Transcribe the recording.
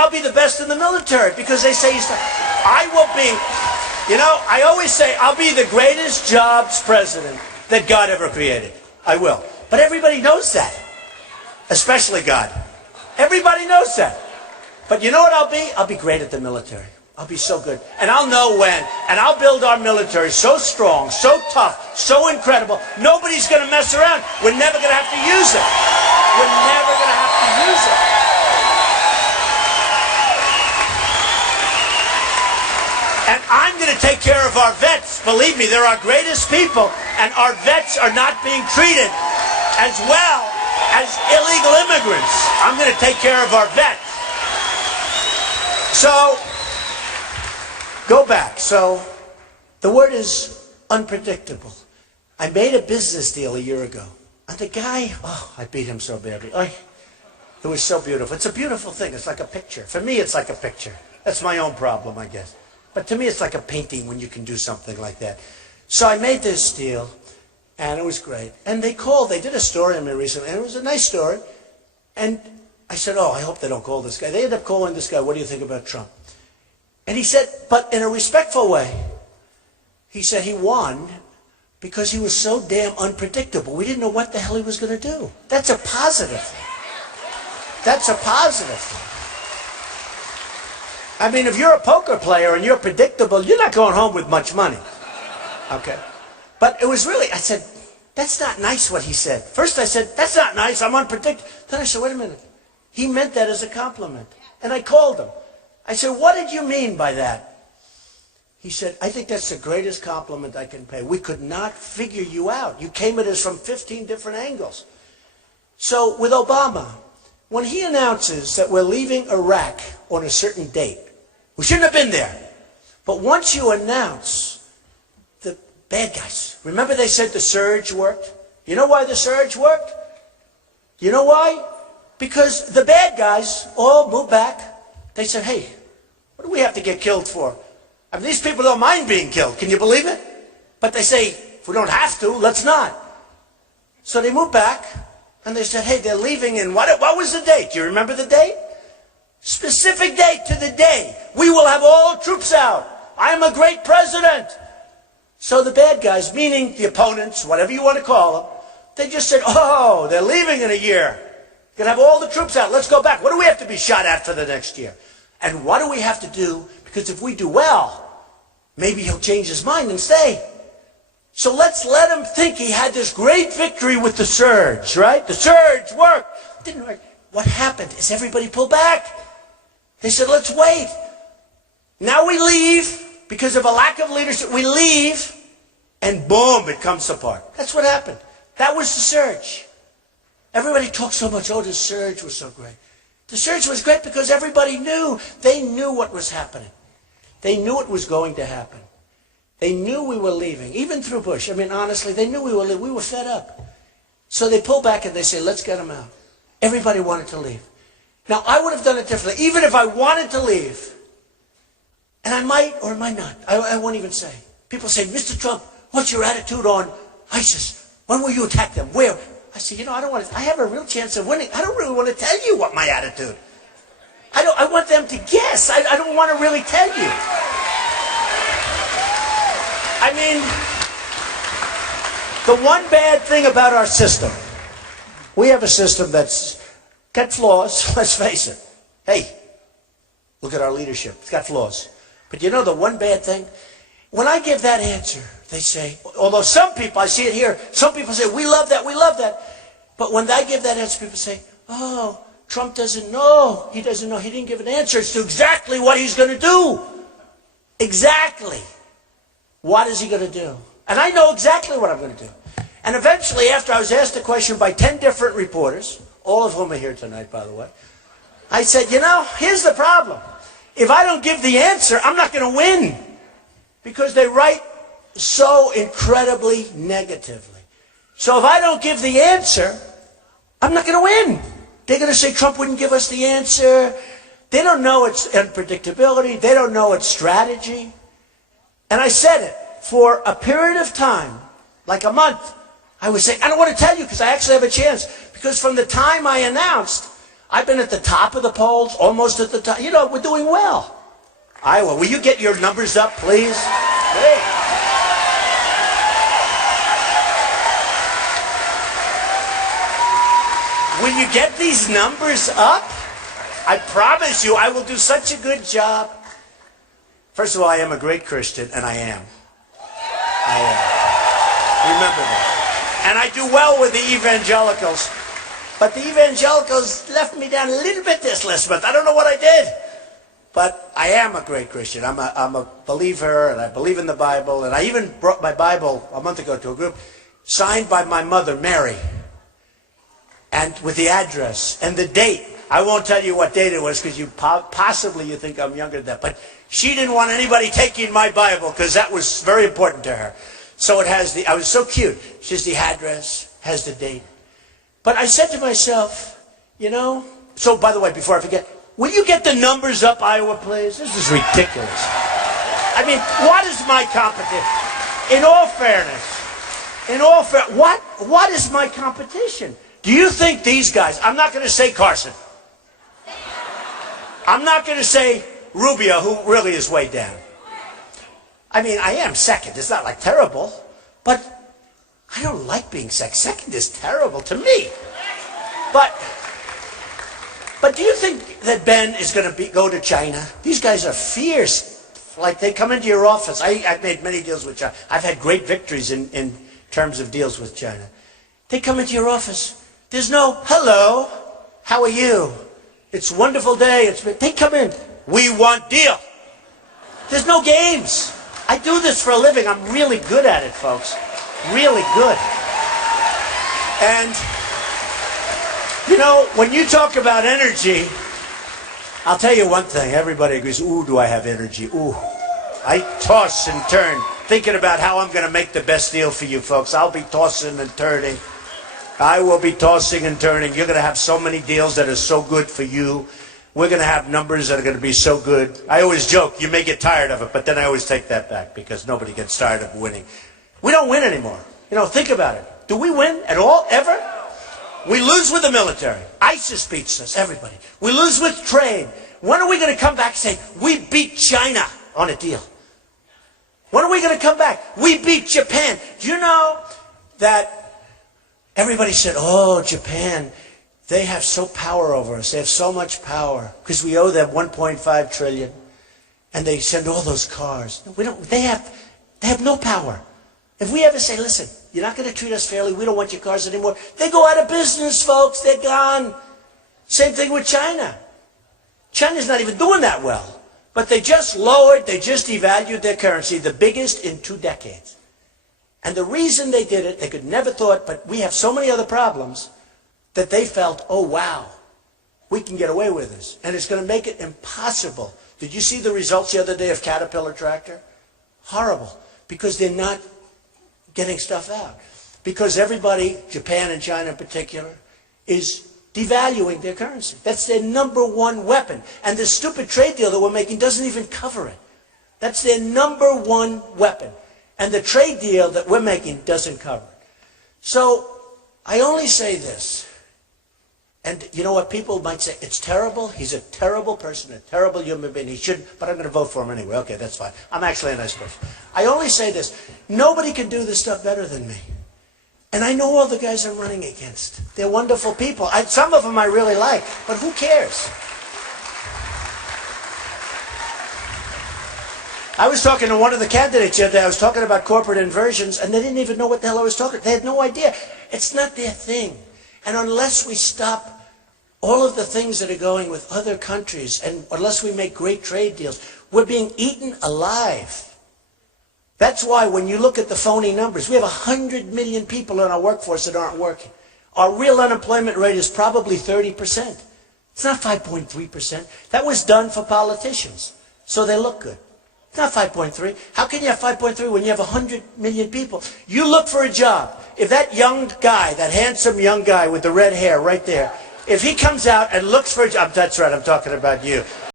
I'll be the best in the military because they say I will be, I always say I'll be the greatest jobs president that God ever created. I will. But everybody knows that, especially God. Everybody knows that. But you know what I'll be? I'll be great at the military. I'll be so good. And I'll know when. And I'll build our military so strong, so tough, so incredible. Nobody's going to mess around. We're never going to have to use it. We're never going to have to use it. And I'm going to take care of our vets. Believe me, they're our greatest people. And our vets are not being treated as well as illegal immigrants. I'm going to take care of our vets. So, go back. So, the word is unpredictable. I made a business deal a year ago. And the guy, I beat him so badly. It was so beautiful. It's a beautiful thing. It's like a picture. For me, it's like a picture. That's my own problem, I guess. But to me, it's like a painting when you can do something like that. So I made this deal, and it was great. And they did a story on me recently, and it was a nice story. And I said, I hope they don't call this guy. They ended up calling this guy, what do you think about Trump? And he said, but in a respectful way, he said he won because he was so damn unpredictable. We didn't know what the hell he was going to do. That's a positive thing. That's a positive thing. I mean, if you're a poker player and you're predictable, you're not going home with much money. Okay? But it was really, I said, that's not nice what he said. First I said, that's not nice, I'm unpredictable. Then I said, wait a minute. He meant that as a compliment. And I called him. I said, what did you mean by that? He said, I think that's the greatest compliment I can pay. We could not figure you out. You came at us from 15 different angles. So with Obama, when he announces that we're leaving Iraq on a certain date, we shouldn't have been there. But once you announce the bad guys, remember they said the surge worked? You know why the surge worked? You know why? Because the bad guys all moved back. They said, hey, what do we have to get killed for? I mean, these people don't mind being killed. Can you believe it? But they say, if we don't have to, let's not. So they moved back, and they said, hey, they're leaving in, what was the date? Do you remember the date? Specific date to the day. We will have all troops out. I am a great president. So the bad guys, meaning the opponents, whatever you want to call them, they just said, they're leaving in a year. Going to have all the troops out. Let's go back. What do we have to be shot at for the next year? And what do we have to do? Because if we do well, maybe he'll change his mind and stay. So let's let him think he had this great victory with the surge, right? The surge worked. Didn't work. What happened is everybody pulled back. They said, let's wait. Now we leave because of a lack of leadership. We leave, and boom, it comes apart. That's what happened. That was the surge. Everybody talks so much, the surge was so great. The surge was great because everybody knew. They knew what was happening. They knew it was going to happen. They knew we were leaving, even through Bush. I mean, honestly, they knew we were leaving. We were fed up. So they pull back and they say, let's get them out. Everybody wanted to leave. Now, I would have done it differently, even if I wanted to leave. And I might or might not. I won't even say. People say, Mr. Trump, what's your attitude on ISIS? When will you attack them? Where? I said, I have a real chance of winning. I don't really want to tell you what my attitude. I want them to guess. I don't want to really tell you. I mean, the one bad thing about our system, we have a system that's got flaws, let's face it. Hey, look at our leadership. It's got flaws. But you know the one bad thing? When I give that answer, they say, although some people, I see it here, some people say, we love that, we love that. But when I give that answer, people say, Trump doesn't know. He doesn't know. He didn't give an answer as to exactly what he's going to do. Exactly. What is he going to do? And I know exactly what I'm going to do. And eventually, after I was asked the question by 10 different reporters, all of whom are here tonight, by the way, I said, here's the problem. If I don't give the answer, I'm not going to win. Because they write so incredibly negatively. So if I don't give the answer, I'm not going to win. They're going to say Trump wouldn't give us the answer. They don't know its unpredictability. They don't know its strategy. And I said it for a period of time, like a month. I would say, I don't want to tell you because I actually have a chance. Because from the time I announced, I've been at the top of the polls, almost at the top. You know, we're doing well. Iowa, will you get your numbers up, please? Hey. When you get these numbers up, I promise you I will do such a good job. First of all, I am a great Christian, and I am. Remember that. And I do well with the evangelicals. But the evangelicals left me down a little bit this last month. I don't know what I did. But I am a great Christian. I'm a believer, and I believe in the Bible. And I even brought my Bible a month ago to a group signed by my mother, Mary, and with the address and the date. I won't tell you what date it was because you think I'm younger than that. But she didn't want anybody taking my Bible because that was very important to her. So it has I was so cute. She has the address, has the date. But I said to myself, you know, so by the way, before I forget, will you get the numbers up, Iowa, please? This is ridiculous. I mean, what is my competition? In all fairness, what is my competition? Do you think these guys, I'm not going to say Carson. I'm not going to say Rubio, who really is way down. I mean, I am second. It's not like terrible, but I don't like being second. Second is terrible to me. But do you think that Ben is going to go to China? These guys are fierce. Like they come into your office. I've made many deals with China. I've had great victories in terms of deals with China. They come into your office. There's no, hello, how are you? It's a wonderful day. They come in. We want deal. There's no games. I do this for a living. I'm really good at it, folks. Really good. And, you know, when you talk about energy, I'll tell you one thing. Everybody agrees, ooh, do I have energy? Ooh. I toss and turn, thinking about how I'm going to make the best deal for you, folks. I'll be tossing and turning. I will be tossing and turning. You're going to have so many deals that are so good for you. We're going to have numbers that are going to be so good. I always joke, you may get tired of it, but then I always take that back because nobody gets tired of winning. We don't win anymore. You know, think about it. Do we win at all, ever? We lose with the military. ISIS beats us, everybody. We lose with trade. When are we going to come back and say, we beat China on a deal? When are we going to come back? We beat Japan. Do you know that everybody said, oh, Japan, they have so power over us. They have so much power because we owe them $1.5 trillion. And they send all those cars. We don't, they have no power. If we ever say, listen, you're not going to treat us fairly, we don't want your cars anymore, they go out of business, folks. They're gone. Same thing with China. China's not even doing that well. But they just devalued their currency, the biggest in 2 decades. And the reason they did it, they could never thought, but we have so many other problems that they felt, oh, wow, we can get away with this. And it's going to make it impossible. Did you see the results the other day of Caterpillar tractor? Horrible. Because they're not getting stuff out. Because everybody, Japan and China in particular, is devaluing their currency. That's their #1 weapon. And the stupid trade deal that we're making doesn't even cover it. That's their #1 weapon. And the trade deal that we're making doesn't cover it. So I only say this. And you know what? People might say, it's terrible. He's a terrible person, a terrible human being. He shouldn't, but I'm going to vote for him anyway. Okay, that's fine. I'm actually a nice person. I only say this. Nobody can do this stuff better than me. And I know all the guys I'm running against. They're wonderful people. Some of them I really like, but who cares? I was talking to one of the candidates the other day. I was talking about corporate inversions, and they didn't even know what the hell I was talking about. They had no idea. It's not their thing. And unless we stop all of the things that are going with other countries, and unless we make great trade deals, we're being eaten alive. That's why when you look at the phony numbers, we have 100 million people in our workforce that aren't working. Our real unemployment rate is probably 30%. It's not 5.3%. That was done for politicians, so they look good. It's not 5.3. How can you have 5.3 when you have 100 million people? You look for a job. If that young guy, that handsome young guy with the red hair right there, if he comes out and looks for a job, that's right, I'm talking about you.